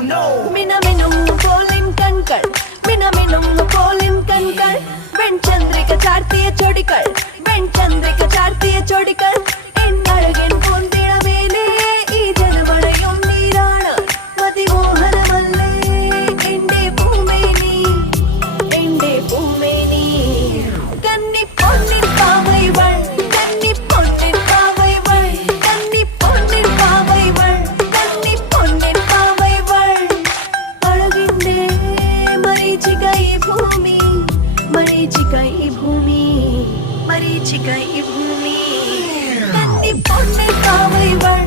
മിനമിനും പോലിൻ കൺകൾ മിനമിനും പോലിൻ കൺകൾ വെൺചന്ദ്രിക ചാർത്തിയ ചൊടികൾ വെൺചന്ദ്രിക ചാർത്തിയ ചൊടികൾ എന്നഴകൻ പൊന്തിടമേലേ ഈ ജനമഴയും നീരാണ് മതിമോഹനമല്ലേ എന്റെ പൂമേനി എന്റെ പൂമേനി കന്നി പൊന്നിൻ പാവൈവൾ കന്നി പൊന്നിൻ പാവൈവൾ കന്നി പൊന്നിൻ പാവൈവൾ കന്നി പൊന്നിൻ പാവൈവൾ അഴകിന്റെ മരീചിക ഈ ഭൂമി മരീചിക ഈ ഭൂമി മരീചിക ഈ ഭൂമി കന്നി പൊന്നിൻ പാവൈവൾ